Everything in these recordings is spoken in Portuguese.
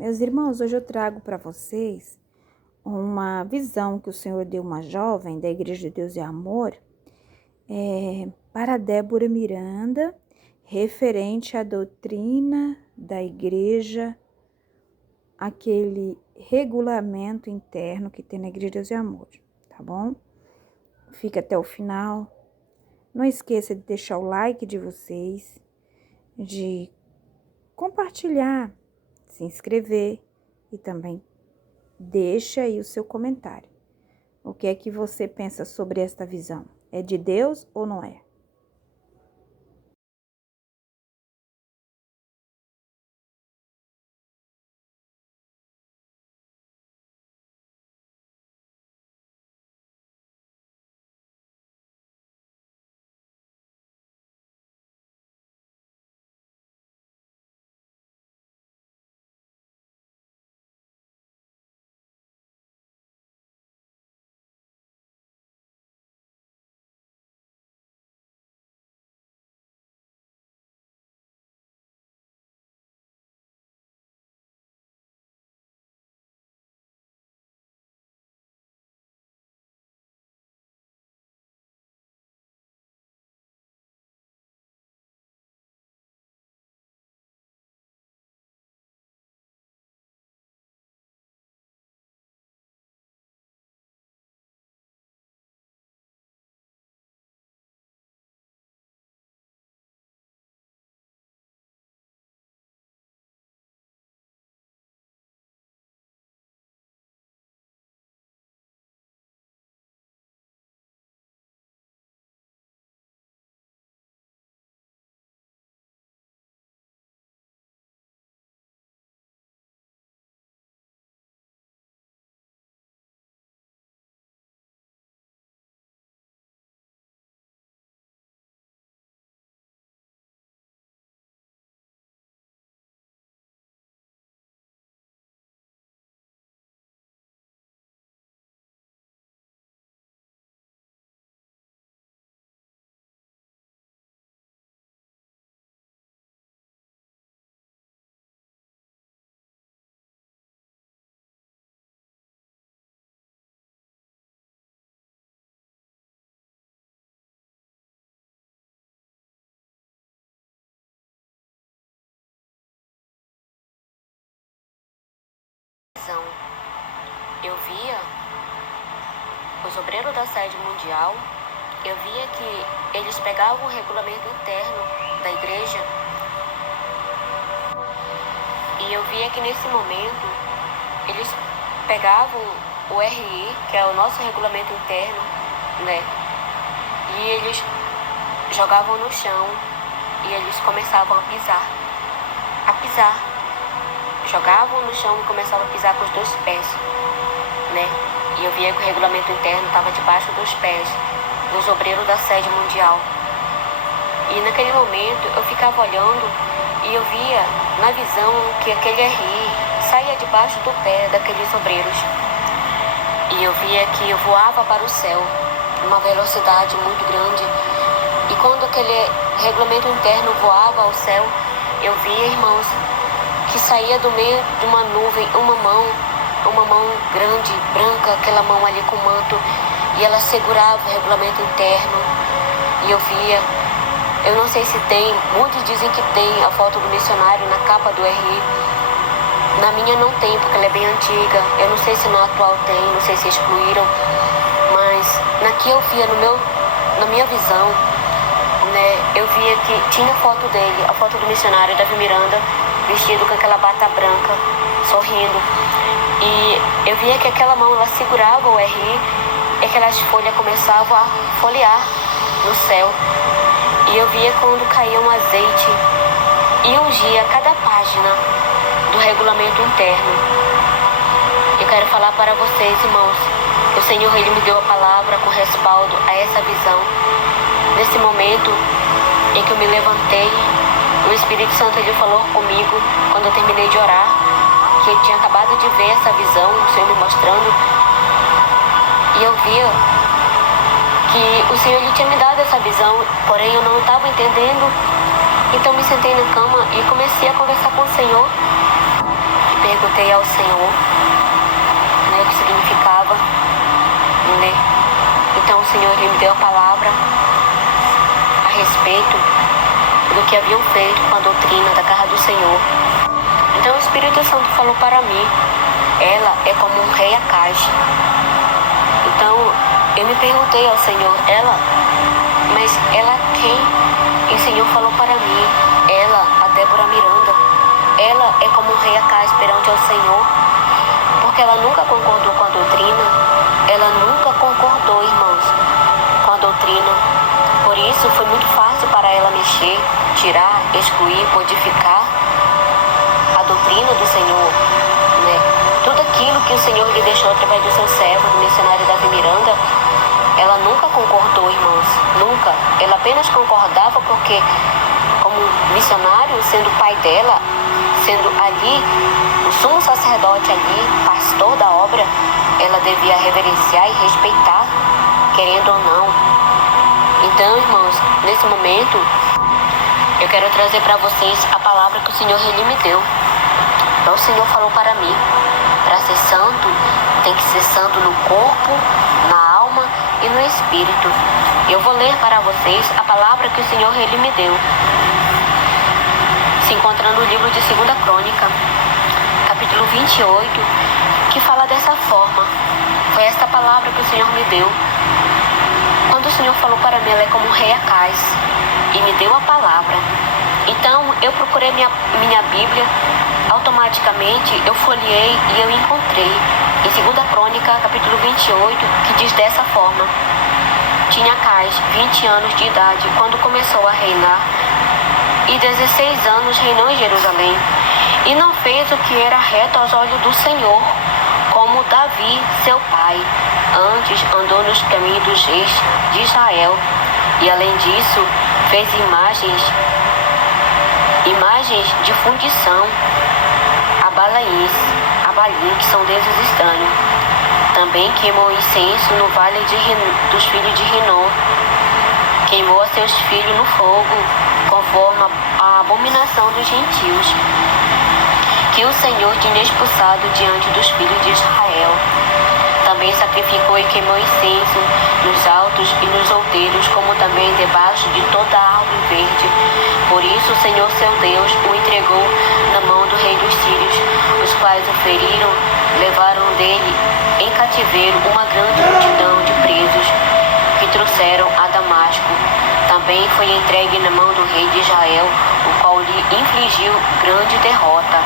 Meus irmãos, hoje eu trago para vocês uma visão que o Senhor deu a uma jovem da Igreja de Deus e Amor para Débora Miranda, referente à doutrina da igreja, aquele regulamento interno que tem na Igreja de Deus e Amor, tá bom? Fica até o final. Não esqueça de deixar o like de vocês, de compartilhar, se inscrever e também deixa aí o seu comentário. O que é que você pensa sobre esta visão? É de Deus ou não é? Eu via os obreiros da sede mundial, eu via que eles pegavam o regulamento interno da igreja e eu via que nesse momento eles pegavam o RI, que é o nosso regulamento interno, né? E eles jogavam no chão e eles começavam a pisar. Jogavam no chão e começavam a pisar com os 2 pés, né? E eu via que o regulamento interno estava debaixo dos pés dos obreiros da sede mundial. E naquele momento eu ficava olhando e eu via na visão que aquele RI saía debaixo do pé daqueles obreiros. E eu via que voava para o céu, numa velocidade muito grande. E quando aquele regulamento interno voava ao céu, eu via, irmãos, que saía do meio de uma nuvem uma mão grande, branca, aquela mão ali com manto, e ela segurava o regulamento interno. E eu via, eu não sei se tem, muitos dizem que tem a foto do missionário na capa do RI. Na minha não tem, porque ela é bem antiga. Eu não sei se no atual tem, não sei se excluíram, mas na que eu via na minha visão, né, eu via que tinha foto dele, a foto do missionário Davi Miranda, vestido com aquela bata branca, sorrindo. E eu via que aquela mão, ela segurava o RI e aquelas folhas começavam a folhear no céu. E eu via quando caía um azeite e ungia cada página do regulamento interno. Eu quero falar para vocês, irmãos, que o Senhor, Ele me deu a palavra com respaldo a essa visão. Nesse momento em que eu me levantei, o Espírito Santo, Ele falou comigo quando eu terminei de orar, que ele tinha acabado de ver essa visão, o Senhor me mostrando. E eu via que o Senhor, Ele tinha me dado essa visão, porém eu não estava entendendo. Então me sentei na cama e comecei a conversar com o Senhor. E perguntei ao Senhor, né, o que significava, né? Então o Senhor ele me deu a palavra a respeito do que haviam feito com a doutrina da casa do Senhor. Então o Espírito Santo falou para mim, ela é como um rei Acais. Então eu me perguntei ao Senhor, mas ela quem? E o Senhor falou para mim, ela, a Débora Miranda, ela é como um rei Acais perante ao Senhor, porque ela nunca concordou com a doutrina, ela nunca concordou, irmãos, com a doutrina. Por isso foi muito fácil para ela mexer, tirar, excluir, modificar a doutrina do Senhor, né? Tudo aquilo que o Senhor lhe deixou através do seu servo, do missionário Davi Miranda, ela nunca concordou, irmãos, nunca. Ela apenas concordava porque, como missionário, sendo o pai dela, sendo ali o sumo sacerdote ali, pastor da obra, ela devia reverenciar e respeitar, querendo ou não. Então, irmãos, nesse momento, eu quero trazer para vocês a palavra que o Senhor ele me deu. Então, o Senhor falou para mim, para ser santo, tem que ser santo no corpo, na alma e no espírito. Eu vou ler para vocês a palavra que o Senhor ele me deu. Se encontra no livro de 2 Crônica, capítulo 28, que fala dessa forma. Foi esta palavra que o Senhor me deu. Quando o Senhor falou para mim, ela é como um rei Acais, e me deu a palavra. Então, eu procurei minha Bíblia, automaticamente eu folheei e eu encontrei em 2 Crônica, capítulo 28, que diz dessa forma. Tinha Acais 20 anos de idade quando começou a reinar, e 16 anos reinou em Jerusalém, e não fez o que era reto aos olhos do Senhor, como Davi, seu pai. Antes andou nos caminhos dos reis de Israel, e além disso fez imagens de fundição a Balim, que são deuses estranhos. Também queimou incenso no vale dos filhos de Rinom, queimou a seus filhos no fogo, conforme a abominação dos gentios, que o Senhor tinha expulsado diante dos filhos de Israel. Também sacrificou e queimou incenso nos altos e nos outeiros, como também debaixo de toda a árvore verde. Por isso o Senhor seu Deus o entregou na mão do rei dos sírios, os quais o feriram, levaram dele em cativeiro uma grande multidão de presos, que trouxeram a Damasco. Também foi entregue na mão do rei de Israel, o qual lhe infligiu grande derrota.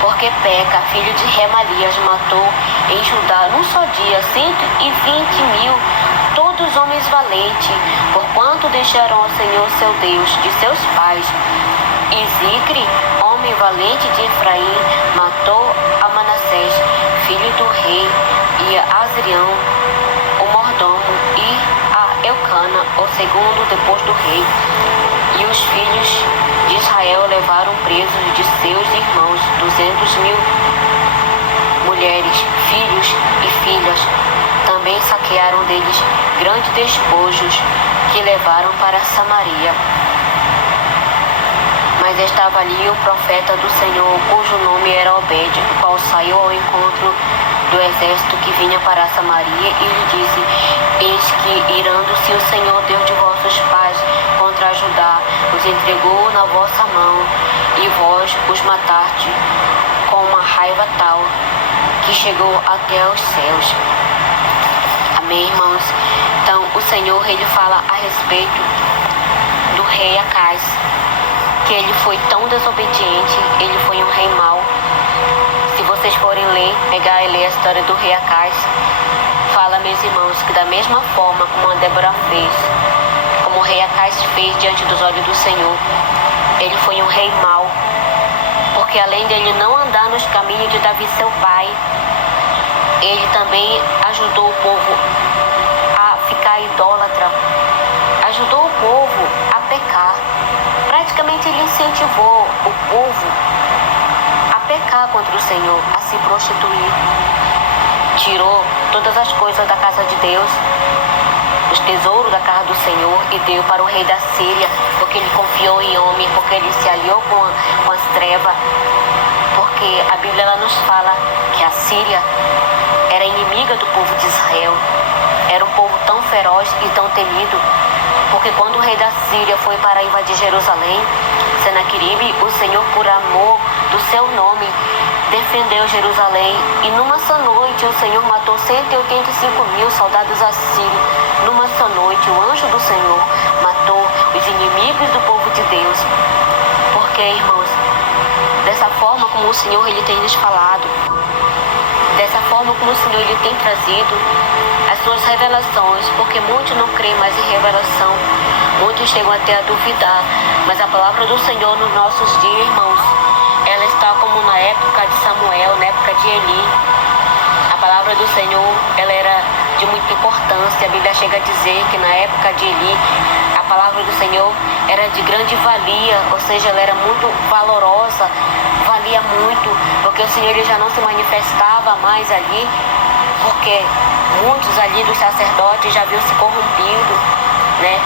Porque Peca, filho de Remalias, matou em Judá num só dia 120.000, todos homens valentes, porquanto deixaram ao Senhor seu Deus de seus pais. E Zicre, homem valente de Efraim, matou a Manassés, filho do rei, e a Azrião, o mordomo, e a Elcana, o segundo depois do rei. E os filhos de Israel levaram presos de seus irmãos 200.000 mulheres, filhos e filhas. Também saquearam deles grandes despojos, que levaram para Samaria. Mas estava ali o profeta do Senhor, cujo nome era Obed, o qual saiu ao encontro do exército que vinha para Samaria, e lhe disse: Eis que, irando-se o Senhor Deus de vossos pais contra Judá, os entregou na vossa mão, e vós os mataste com uma raiva tal, que chegou até aos céus. Amém, irmãos? Então, o Senhor, ele fala a respeito do rei Acais, que ele foi tão desobediente, ele foi um rei mau. Se vocês forem pegar e ler a história do rei Acais, fala, meus irmãos, que da mesma forma como a Débora fez, como o rei Acais fez diante dos olhos do Senhor, ele foi um rei mau, porque além dele não andar nos caminhos de Davi, seu pai, ele também ajudou o povo a ficar idólatra, ajudou o povo a pecar. Praticamente ele incentivou o povo a pecar contra o Senhor, a se prostituir. Tirou todas as coisas da casa de Deus, os tesouros da casa do Senhor, e deu para o rei da Síria, porque ele confiou em homem, porque ele se aliou com as trevas, porque porque a Bíblia ela nos fala que a Síria era inimiga do povo de Israel. Era um povo tão feroz e tão temido, porque quando o rei da Síria foi para invadir Jerusalém, Senaqueribe, o Senhor, por amor do seu nome, defendeu Jerusalém. E numa só noite o Senhor matou 185.000 soldados assírios. Numa só noite o anjo do Senhor matou os inimigos do povo de Deus. Porque, irmãos, dessa forma como o Senhor ele tem nos falado, dessa forma como o Senhor ele tem trazido as suas revelações, porque muitos não creem mais em revelação, muitos chegam até a duvidar, mas a palavra do Senhor nos nossos dias, irmãos, ela está como na época de Samuel, na época de Eli. A palavra do Senhor, ela era de muita importância. A Bíblia chega a dizer que na época de Eli, a palavra do Senhor era de grande valia, ou seja, ela era muito valorosa, valia muito, porque o Senhor ele já não se manifestava mais ali, porque muitos ali dos sacerdotes já haviam se corrompido, né?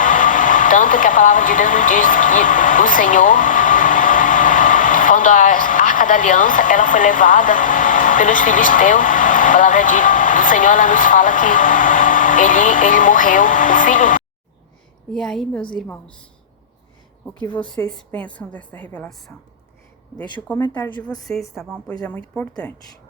Tanto que a palavra de Deus nos diz que o Senhor, quando a Arca da Aliança ela foi levada pelos filisteus, a palavra do Senhor ela nos fala que ele morreu, o filho. E aí, meus irmãos, o que vocês pensam dessa revelação? Deixa o comentário de vocês, tá bom? Pois é muito importante.